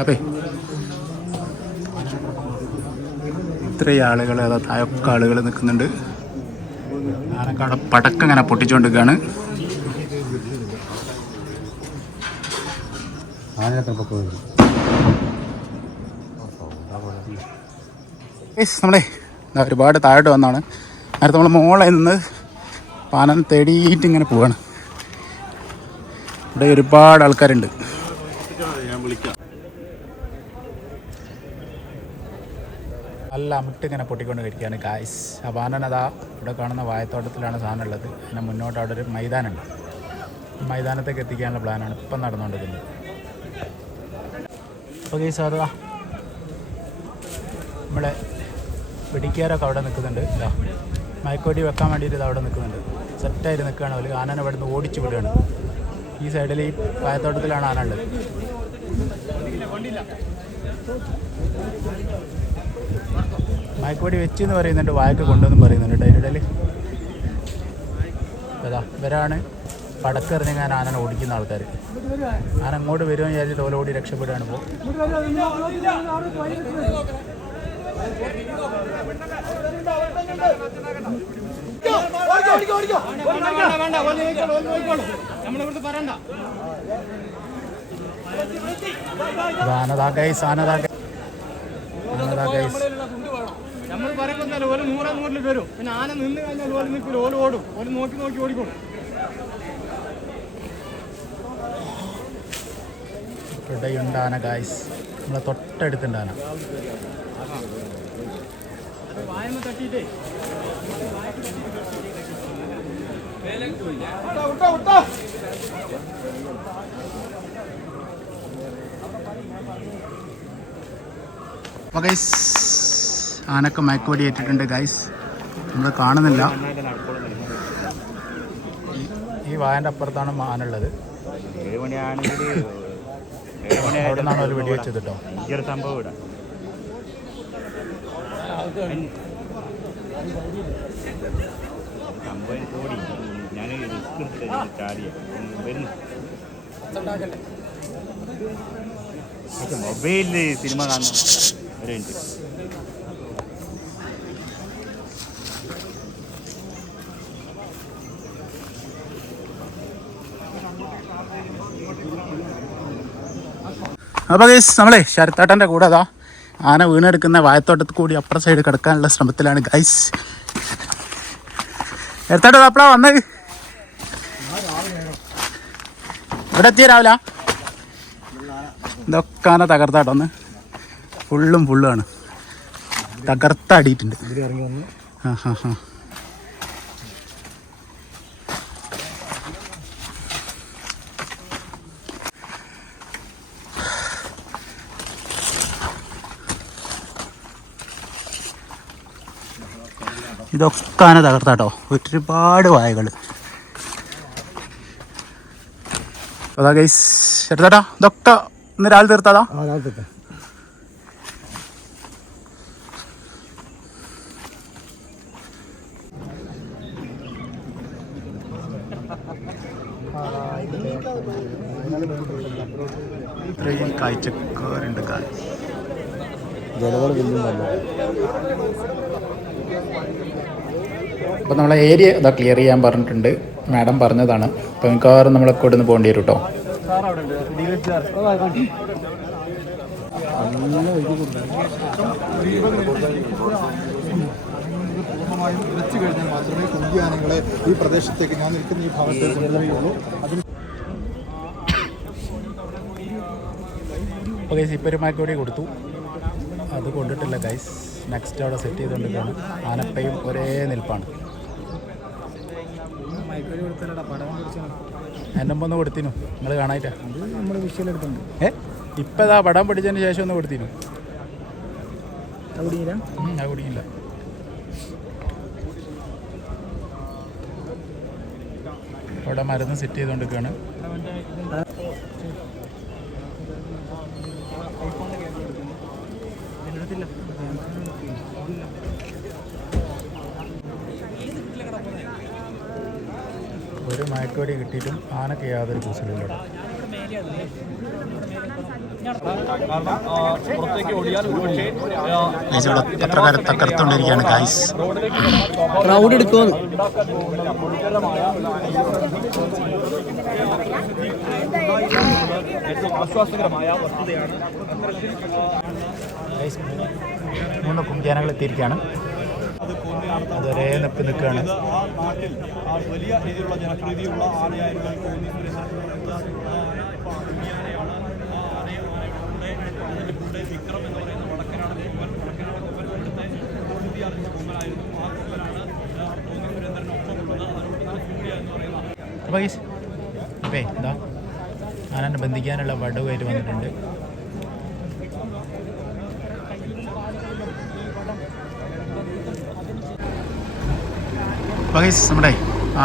അപ്പേ. ഇത്രയും ആളുകൾ അതാ താഴൊക്കെ ആളുകൾ നിൽക്കുന്നുണ്ട്. ആരൊക്കെ പടക്കം ഇങ്ങനെ പൊട്ടിച്ചുകൊണ്ടിരിക്കുകയാണ് നമ്മളെ ഒരുപാട് താഴോട്ട് വന്നാണ്. നേരത്തെ നമ്മൾ മോളെ നിന്ന് പാനം തേടിയിട്ട് ഇങ്ങനെ പോവാണ്. ഇവിടെ ഒരുപാട് ആൾക്കാരുണ്ട്. നല്ല അമിട്ട് ഇങ്ങനെ പൊട്ടിക്കൊണ്ട് വരികയാണ് ഗായ്സ് അതാ ഇവിടെ കാണുന്ന വായത്തോട്ടത്തിലാണ് സാധനം ഉള്ളത്. പിന്നെ മുന്നോട്ട് അവിടെ ഒരു മൈതാനമുണ്ട് ഈ മൈതാനത്തേക്ക് എത്തിക്കാനുള്ള പ്ലാനാണ് ഇപ്പം നടന്നുകൊണ്ടിരിക്കുന്നത്. അപ്പോൾ ഗൈസ് അതാ നമ്മളെ വെടിക്കാരൊക്കെ അവിടെ നിൽക്കുന്നുണ്ട്. മയക്കോടി വെക്കാൻ വേണ്ടിയിട്ട് ഇത് അവിടെ നിൽക്കുന്നുണ്ട്. സെറ്റായിട്ട് നിൽക്കുകയാണ് അവർ ആനനെ അവിടെ നിന്ന് ഓടിച്ചു വിടുകയാണ്. ഈ സൈഡിൽ ഈ പായത്തോട്ടത്തിലാണ് ആന ഉള്ളത്. മയക്കോടി വെച്ച് എന്ന് പറയുന്നുണ്ട് വായ്ക്ക കൊണ്ടുവന്നും പറയുന്നുണ്ട് അതിന്റെ ഇടയിൽ അതാ ഇവരാണ് പടക്കെറിഞ്ഞ് ഞാൻ ആനനെ ഓടിക്കുന്ന ആൾക്കാർ ആന അങ്ങോട്ട് വരുമെന്ന് വിചാരിച്ചിട്ട് ഓല ഓടി രക്ഷപ്പെടുകയാണ് ഇപ്പോൾ ആനതാ ഗൈസ് ആനതാ ഗൈസ് ആനതാ ഗൈസ് നമ്മൾ പറയുമ്പോൾ ഓൽ നൂറാ നൂറിൽ വരും. പിന്നെ ആന നിന്ന് കഴിഞ്ഞാൽ ഓൽ നിൽക്കില്ല ഓൽ ഓടും. ഓൽ നോക്കി നോക്കി ഓടിക്കോളും. ഇവിടെയുണ്ട് ആന ഗൈസ് നമ്മളെ തൊട്ടടുത്തുണ്ട് ആന. വായന തട്ടിയിട്ടേ അപ്പോൾ ഗൈസ് ആനൊക്കെ മയക്കോടി ഏറ്റിട്ടുണ്ട് ഗൈസ് നമ്മൾ കാണുന്നില്ല. ഈ- വായന്റെ അപ്പുറത്താണ് ആനുള്ളത് അവിടെ ഒരു വെടി വെച്ചത് കേട്ടോ സംഭവം ഇവിടെ ഞാൻ മൊബൈലിൽ സിനിമ കാണണം ഒരു അപ്പോൾ ഗൈസ് നമ്മളെ ശരത്താട്ടന്റെ കൂടെ അതാ ആന വീണെടുക്കുന്ന വായത്തോട്ടത്തിൽ കൂടി അപ്പുറ സൈഡ് കിടക്കാനുള്ള ശ്രമത്തിലാണ് ഗൈസ് ശരത്താട്ട അപ്പളാ വന്നത് ഇവിടെ എത്തിയ രാവിലെ? ഇതൊക്കെ ആന തകർത്താട്ടോ ഒന്ന് ഫുള്ളും ഫുള്ളുമാണ് തകർത്തടിയിട്ടുണ്ട്. ആ ഹാ ഹാ. ഇതൊക്കെ ആന തകർത്താട്ടോ. ഒരുപാട് വായകൾ അതാ ഗൈസ് എടുത്താട്ടാ ഇതൊക്കെ ഇന്ന് രാവിലെ തീർത്താതാ? ഇത്രയും കാഴ്ചക്കാരുണ്ട് അപ്പം അപ്പോൾ നമ്മളെ ഏരിയ ഇതാ ക്ലിയർ ചെയ്യാൻ പറഞ്ഞിട്ടുണ്ട്. മാഡം പറഞ്ഞതാണ്. അപ്പോൾ മിക്കവാറും നമ്മളെ കൂടെ നിന്ന് പോകേണ്ടി വരും കേട്ടോ പൂർണമായും ഉറച്ചു കഴിഞ്ഞാൽ മാത്രമേ കുങ്കിയാനങ്ങളെ ഈ പ്രദേശത്തേക്ക് ഞാൻ നിൽക്കുന്ന ഈ ഭാഗത്തേക്ക് കൊണ്ടുവരികയുള്ളൂ. അതിന് അപ്പോൾ ഗൈസ് ഇപ്പോൾ ഒരു മാക്കോടി കൊടുത്തു. അത് കൊണ്ടിട്ടില്ല ഗൈസ് നെക്സ്റ്റ് അവിടെ സെറ്റ് ചെയ്തുകൊണ്ടിരിക്കുകയാണ് ആനപ്പയും ഒരേ നിൽപ്പാണ്. എന്റെ ഒന്ന് കൊടുത്തിനു. നിങ്ങൾ കാണായിട്ടാ? ഏ? ഇപ്പം ഇതാ പടം പിടിച്ചതിന് ശേഷം ഒന്ന് കൊടുത്തിനു. കുടിക്കില്ല. അവിടെ മരുന്ന് സെറ്റ് ചെയ്തുകൊണ്ടിരിക്കുകയാണ് ഒരു മയക്കുവടി കിട്ടിയിട്ടും ആനക്ക് യാതൊരു കൂസലില്ല പത്രക്കാരെ തകർത്തുകൊണ്ടിരിക്കുകയാണ് ഗൈസ് ക്രൗഡ് എടുക്കുമെന്ന് മൂന്ന് കുമ്പ്യാനകൾ എത്തിയിരിക്കുകയാണ്. അതുവരെ നിപ്പ് നിൽക്കുകയാണ്. നാട്ടിൽ ആ വലിയ രീതിയിലുള്ള ജനപ്രീതിയുള്ള ആനയായിരുന്നു കോന്നി സുരേന്ദ്രൻ ഇപ്പോൾ കുഞ്ഞിയാനയാണ് ആ ആനയെ ആനയുടെ അതിന്റെ കൂടെ വിക്രം എന്ന് പറയുന്ന വടക്കനാട് കൊമ്പൻ വടക്കനാട് കൊമ്പൻ ഇവിടുത്തെ പ്രകൃതി അറിഞ്ഞ കൊമ്പനായിരുന്നു ആ കൊമ്പനാണ് കോന്നി സുരേന്ദ്രനൊപ്പമുള്ളത് അതിനോട് തന്നെ സൂര്യ എന്ന് പറയുന്ന ആനനെ ബന്ധിക്കാനുള്ള വടവുമായിട്ട് വന്നിട്ടുണ്ട്. ഗൈസ് നമ്മുടെ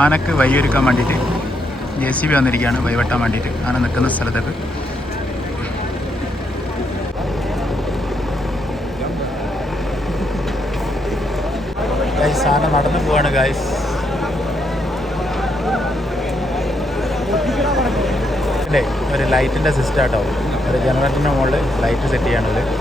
ആനക്ക് വഴിയൊരുക്കാൻ വേണ്ടിയിട്ട് ജെ സി ബി വന്നിരിക്കുകയാണ്. വഴിവെട്ടാൻ വേണ്ടിയിട്ട് ആന നിൽക്കുന്ന സ്ഥലത്തേക്ക് ഗൈസ് ആന നടന്നു പോവാണ് ഗായ്സ് ഒരു ലൈറ്റിന്റെ സിസ്റ്റം കേട്ടോ ഒരു ജനറേറ്ററിന്റെ മുകളിൽ ലൈറ്റ് സെറ്റ് ചെയ്യാനുള്ളത്.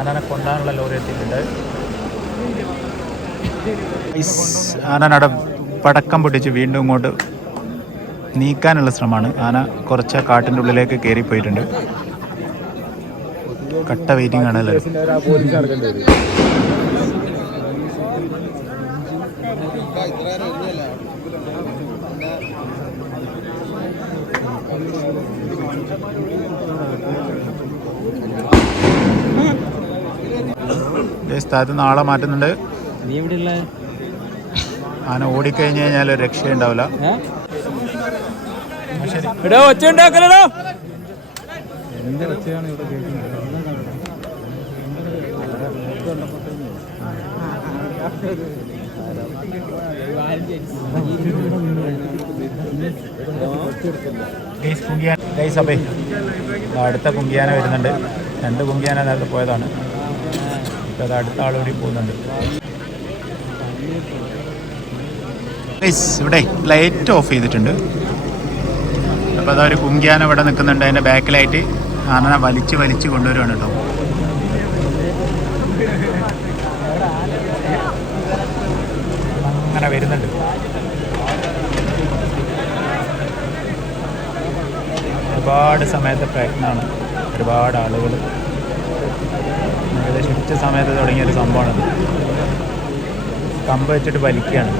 ആനനെ കൊണ്ടാനുള്ള ലോറി എത്തിയിട്ടുണ്ട് ആനനട പടക്കം പൊട്ടിച്ച് വീണ്ടും ഇങ്ങോട്ട് നീക്കാനുള്ള ശ്രമമാണ്. ആന കുറച്ച് കാട്ടിന്റെ ഉള്ളിലേക്ക് കയറിപ്പോയിട്ടുണ്ട്. കട്ട വെയിറ്റിംഗ് ആണ് എല്ലാവരും. ഈ സ്ഥലത്ത് നിന്ന് ആളെ മാറ്റുന്നുണ്ട്. നീ എവിടെ ഉള്ള ആന ഓടിക്കഴിഞ്ഞ് കഴിഞ്ഞാൽ ഒരു രക്ഷയുണ്ടാവില്ല ഗൈസ് ഗൈസ് അപ്പേ. അടുത്ത കുങ്കിയാന വരുന്നുണ്ട്. രണ്ട് കുങ്കിയാന നേരത്തെ പോയതാണ്. അത് അടുത്ത ആളോടി പോകുന്നുണ്ട്. ഇവിടെ ലൈറ്റ് ഓഫ് ചെയ്തിട്ടുണ്ട്. അപ്പോൾ അതൊരു കുങ്കിയാന ഇവിടെ നിൽക്കുന്നുണ്ട്. അതിന്റെ ബാക്കിലായിട്ട് ആന വലിച്ച് വലിച്ച് കൊണ്ടുവരുവാണ് കേട്ടോ. അങ്ങനെ വരുന്നുണ്ട്. ഒരുപാട് സമയത്തെ പ്രയത്നമാണ്. ഒരുപാട് ആളുകൾ ഏകദേശം ഉച്ച സമയത്ത് തുടങ്ങിയ ഒരു സംഭവമാണത്. കമ്പ് വെച്ചിട്ട് വലിക്കുകയാണ്.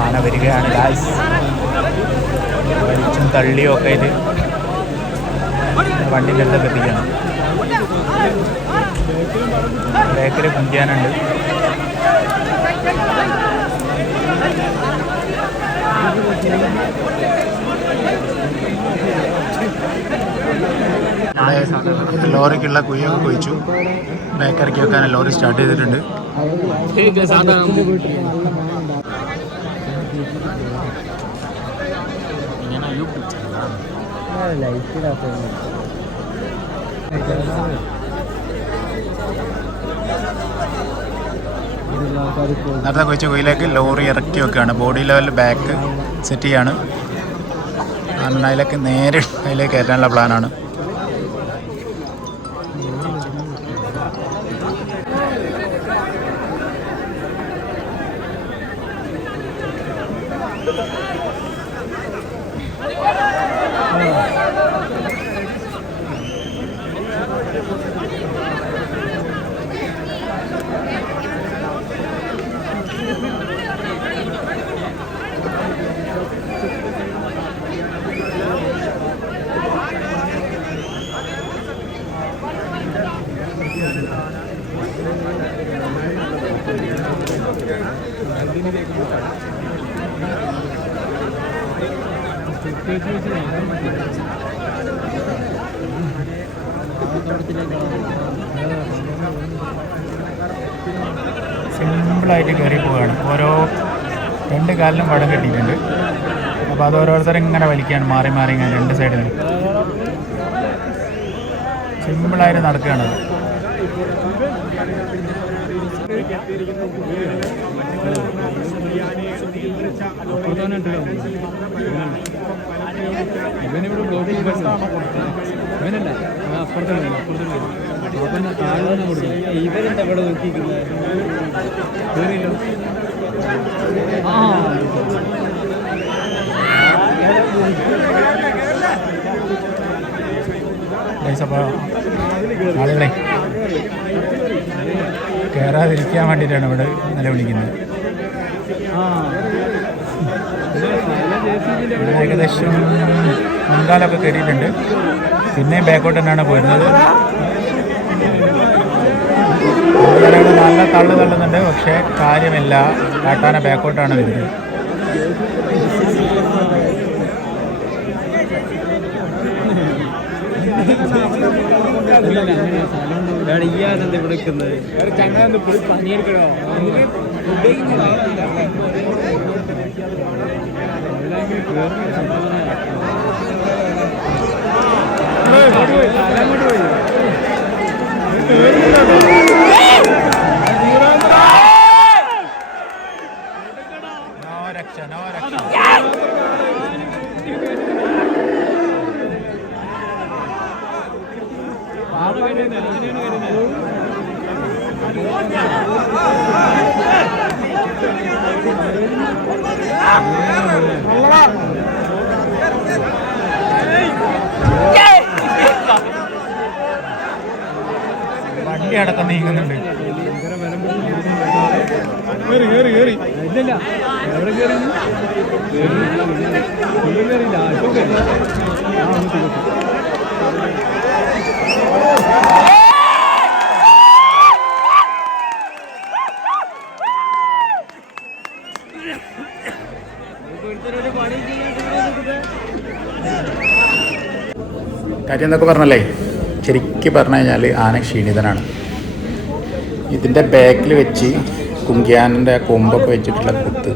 ആന വരികയാണ് ഗായ്സ് വലിച്ചും തള്ളിയും ഒക്കെ ഇത് വണ്ടിന്റെ അടുത്തൊക്കെ എത്തിക്കണം ബേക്കറി കുഞ്ചാനുണ്ട് ലോറിക്കുള്ള കുയ്യൊക്കെ കുഴിച്ചു. ബേക്കറിക്ക് വെക്കാൻ ലോറി സ്റ്റാർട്ട് ചെയ്തിട്ടുണ്ട്. നേരത്തെ കൊച്ചു കുയിലേക്ക് ലോറി ഇറക്കി വെക്കുകയാണ്. ബോഡി ലെവൽ ബാക്ക് സെറ്റ് ചെയ്യാണ്. കാരണം അതിലേക്ക് നേരെ അതിലേക്ക് കയറ്റാനുള്ള പ്ലാനാണ്. സിമ്പിളായിട്ട് കയറി പോവുകയാണ്. ഓരോ രണ്ട് കാലിലും വടം കെട്ടിയിട്ടുണ്ട്. അപ്പോൾ അത് ഓരോരുത്തരും ഇങ്ങനെ വലിക്കുകയാണ് മാറി മാറി ഇങ്ങനെ രണ്ട് സൈഡിൽ സിമ്പിളായിട്ട് നടക്കുകയാണത് ഇവനിവിടെ ബ്ലോക്ക് ഇവനല്ല അപ്പുറത്തുള്ള അപ്പുറത്തുള്ള അവനെ താഴെ കൊടുക്കും ഇവരെന്താ ഇവിടെ നോക്കിയിരിക്കുന്നത്? ആ. ആളുകളെ കയറാതിരിക്കാൻ വേണ്ടിയിട്ടാണ് ഇവിടെ നിലവിളിക്കുന്നത് ഏകദേശം മുൻകാലൊക്കെ കയറിയിട്ടുണ്ട് പിന്നെയും ബാക്കോട്ട് തന്നെയാണ് പോരുന്നത് മുൻകാലങ്ങൾ നല്ല തള്ളു തള്ളുന്നുണ്ട് പക്ഷേ കാര്യമില്ല. കാട്ടാന ബാക്കോട്ടാണ് വരുന്നത്. പണിയെടുക്കണോ ആ അടക്കം നീങ്ങുന്നുണ്ട്. കാര്യം എന്നൊക്കെ പറഞ്ഞല്ലേ? ശരിക്കും പറഞ്ഞു കഴിഞ്ഞാൽ ആന ക്ഷീണിതനാണ്. ഇതിന്റെ ബാക്കിൽ വെച്ച് കുങ്കിയാനന്റെ കൊമ്പൊക്കെ വെച്ചിട്ടുള്ള കുത്ത്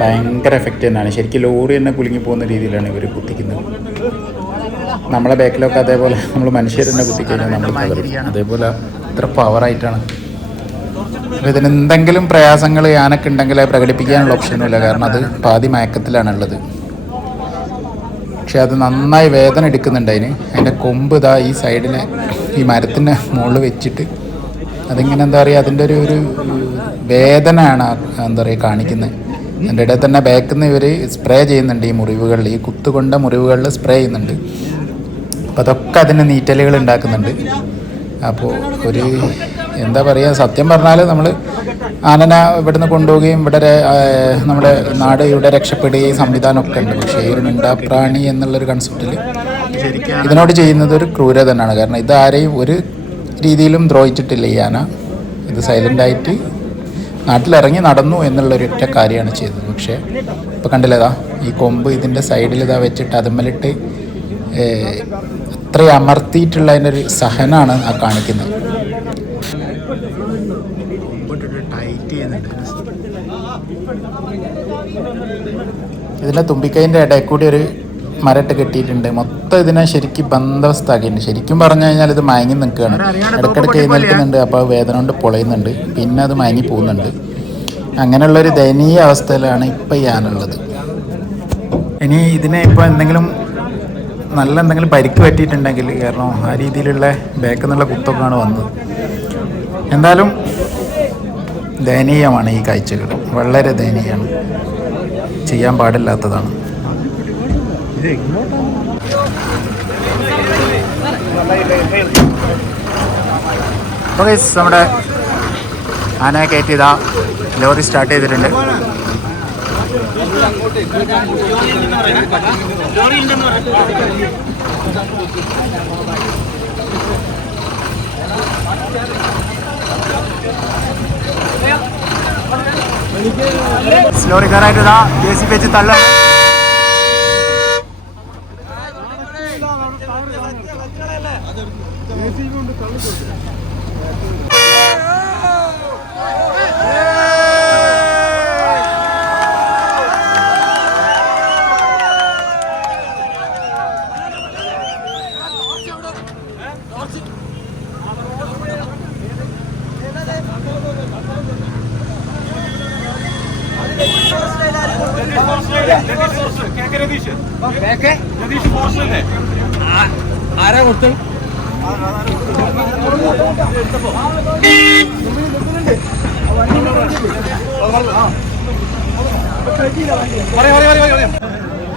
ഭയങ്കര എഫക്റ്റ് തന്നെയാണ്. ശരിക്കും ലോറി തന്നെ കുലുങ്ങി പോകുന്ന രീതിയിലാണ് ഇവർ കുത്തിക്കുന്നത്. നമ്മളെ ബാക്കിലൊക്കെ അതേപോലെ നമ്മൾ മനുഷ്യർ തന്നെ കുത്തിക്കഴിഞ്ഞാൽ നമ്മൾ തകരും. അതേപോലെ ഇത്ര പവറായിട്ടാണ് അപ്പോൾ ഇതിന് എന്തെങ്കിലും പ്രയാസങ്ങൾ ആനക്ക് ഉണ്ടെങ്കിൽ പ്രകടിപ്പിക്കാനുള്ള ഓപ്ഷനുമില്ല കാരണം അത് പാതി മയക്കത്തിലാണുള്ളത്. പക്ഷെ അത് നന്നായി വേദന എടുക്കുന്നുണ്ട് അതിന്. അതിന്റെ കൊമ്പ് ഇതാ ഈ സൈഡിനെ ഈ മരത്തിന്റെ മുകളിൽ വെച്ചിട്ട് അതിങ്ങനെ എന്താ പറയുക അതിന്റെ ഒരു ഒരു വേദനയാണ് എന്താ പറയുക കാണിക്കുന്നത് അതിന്റെ ഇടയിൽ തന്നെ ബാക്കിൽ നിന്ന് ഇവർ സ്പ്രേ ചെയ്യുന്നുണ്ട് ഈ മുറിവുകളിൽ ഈ കുത്തുകൊണ്ട മുറിവുകളിൽ സ്പ്രേ ചെയ്യുന്നുണ്ട്. അപ്പോൾ അതൊക്കെ അതിന് നീറ്റലുകൾ ഉണ്ടാക്കുന്നുണ്ട്. അപ്പോൾ ഒരു എന്താ പറയുക സത്യം പറഞ്ഞാൽ നമ്മൾ ആനന ഇവിടുന്ന് കൊണ്ടുപോവുകയും ഇവിടെ നമ്മുടെ നാട് ഇവിടെ രക്ഷപ്പെടുകയും സംവിധാനമൊക്കെ ഉണ്ട്. പക്ഷേ ഈ ഒരു മിണ്ടാപ്രാണി എന്നുള്ളൊരു കൺസെപ്റ്റിൽ ഇതിനോട് ചെയ്യുന്നത് ഒരു ക്രൂരത തന്നെയാണ് കാരണം ഇത് ആരെയും ഒരു രീതിയിലും ദ്രോഹിച്ചിട്ടില്ല ഈ ആന. ഇത് സൈലന്റായിട്ട് നാട്ടിലിറങ്ങി നടന്നു എന്നുള്ളൊരു ഒറ്റ കാര്യമാണ് ചെയ്തത്. പക്ഷേ ഇപ്പോൾ കണ്ടില്ലേതാ ഈ കൊമ്പ് ഇതിന്റെ സൈഡിൽ ഇതാ വെച്ചിട്ട് അതുമ്മലിട്ട് അത്ര അമർത്തിയിട്ടുള്ള അതിന്റെ ഒരു സഹനാണ് ആ കാണിക്കുന്നത്. ഇതിന്റെ തുമ്പിക്കൈന്റെ ഇടയിൽ കൂടി ഒരു മരട്ട് കെട്ടിയിട്ടുണ്ട്. മൊത്തം ഇതിനെ ശരിക്കും ബന്ധവസ്ഥ ആക്കിയിട്ടുണ്ട് ശരിക്കും പറഞ്ഞു കഴിഞ്ഞാൽ ഇത് മയങ്ങി നിൽക്കുകയാണ്. ഇടയ്ക്കിടയ്ക്ക് എഴുന്നേൽക്കുന്നുണ്ട് അപ്പോൾ വേദന കൊണ്ട് പൊളയുന്നുണ്ട്. പിന്നെ അത് മയങ്ങി പോകുന്നുണ്ട്. അങ്ങനെയുള്ളൊരു ദയനീയ അവസ്ഥയിലാണ് ഇപ്പം ഈ ആനുള്ളത് ഇനി ഇതിനെ ഇപ്പോൾ എന്തെങ്കിലും നല്ല എന്തെങ്കിലും പരിക്ക് പറ്റിയിട്ടുണ്ടെങ്കിൽ കാരണം ആ രീതിയിലുള്ള ബാക്കിൽ നിന്നുള്ള കുത്തൊക്കെയാണ് വന്നത്. എന്തായാലും ദയനീയമാണ് ഈ കാഴ്ചകൾ. വളരെ ദയനീയമാണ്. ചെയ്യാൻ പാടില്ലാത്തതാണ്. അപ്പോൾ ഗൈസ് നമ്മുടെ ആനയെ കയറ്റിയതാ. ലോറി സ്റ്റാർട്ട് ചെയ്തിട്ടുണ്ട്. ലോറിക്കാരായിട്ട് ഇതാ ജെ സി വെച്ച് തള്ള ആരാ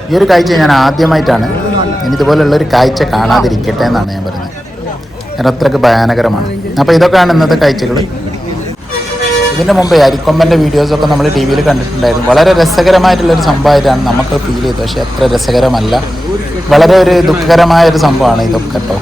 ഈ ഒരു കാഴ്ച ഞാൻ ആദ്യമായിട്ടാണ്. ഇനി ഇതുപോലുള്ള ഒരു കാഴ്ച കാണാതിരിക്കട്ടെ എന്നാണ് ഞാൻ പറയുന്നത്. ഞാൻ അത്രയ്ക്ക് ഭയാനകരമാണ്. അപ്പോൾ ഇതൊക്കെയാണ് ഇന്നത്തെ കാഴ്ചകൾ ഇതിന്റെ മുമ്പ് അരിക്കൊമ്പന്റെ വീഡിയോസൊക്കെ നമ്മൾ ടി വിയിൽ കണ്ടിട്ടുണ്ടായിരുന്നു. വളരെ രസകരമായിട്ടുള്ളൊരു സംഭവമായിട്ടാണ് നമുക്ക് ഫീൽ ചെയ്തത്. പക്ഷേ അത്ര രസകരമല്ല. വളരെ ഒരു ദുഃഖകരമായ ഒരു സംഭവമാണ് ഇതൊക്കെ കേട്ടോ.